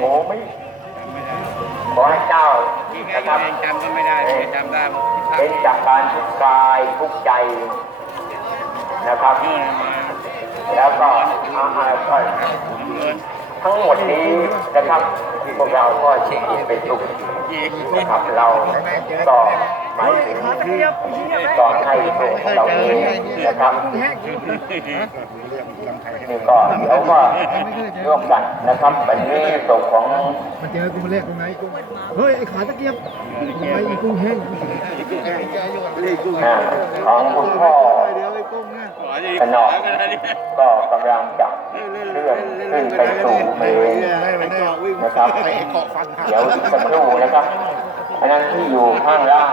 โหไม่ขอให้เจ้าที่แกนะครับเองจำก็ไม่ได้เลยจำได้หมดที่ภาคเป็นจากการทุกกายทุกใจนะครับเงินมาแล้วก็อาหารก็เงินทั้งหมดนี้นะครับพวกเราก็ชิงไปสุขเย็นนะครับเราก็ หมายถึงก็ให้สุขเหล่านี้นะครับนี่ก็เดี๋ยวก็ร่วมกันนะครับวันนี้ศพของมันเจอกูมาเรียกตรงไหนกูเฮ้ยไอ้ขาตะเกียบไอีกุ้งแห้งของคุณพ่อเดี๋ยวไอ้กุ้งเนี่ยขอดีขนอขอกันนะเนี่ยก็กำลังจะเลื่อนขึ้นไปสู่เมนนะครับเดี๋ยวสักครู่นะครับอันนั้นที่อยู่ข้างล่าง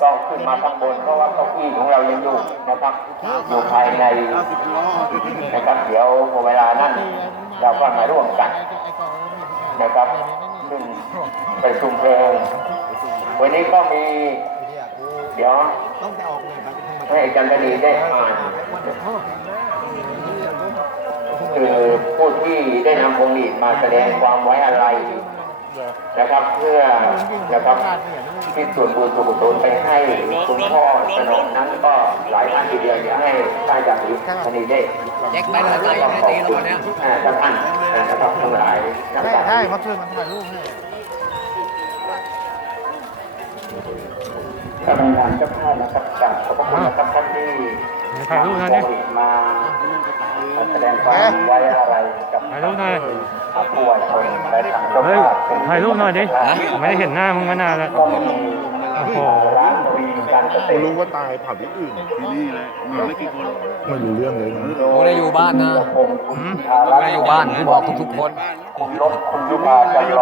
ก็ขึ้นมาข้างบนเพราะว่าเก้าอี้ของเรายังอยู่นะครับอยู่ภายในนะครับเดี๋ยวพอเวลานั้นเราก็มาร่วมกันนะครับซึ่งประชุมเพลงวันนี้ก็มีเดี๋ยวต้องไปออกเลยครับให้อาจารย์กนีได้อ่านคือผู้ที่ได้นำพวงหลีดมาแสดงความไว้อะไร นะครับเพื่อนะครับที่ส่วนบุญส่วนกุศลไปให้คุณพ่อสนองนั้นก็หลายท่านทีเดียวอยากให้ท่านจากยุทธนีได้แจ็คไปเลยไปขอบไม่คุตีเราณเนี่ยอ่าท่านท่านนะครับทั้งหลายนะได้ครับได้มาช่วยมันถ่ายรูปให้กำลังเจ้าภาพนะครับกราบขอบพระคุณนะครับท่านที่ถ่ายรูปหน่อยดิมา แสดงความไว้อะไรกับถ่ายรูปหน่อยผู้ป่วยคนและทางเจ้าเฮ้ยภาพเป็นถ่ายรูปหน่อยดิไม่ได้เห็นหน้ามึงมานานแล้วก็มีโอ้โหร้านวีการเกษตรรู้ว่าตายเผาที่อื่นที่นี่เลยมีไม่กี่คนไม่รู้เรื่องเลยนะกูได้อยู่บ้านนะผมคุณพิธารัตน์ไม่ได้อยู่บ้านกูบอกทุกๆคน คุณลบคุณยุพาจันทร์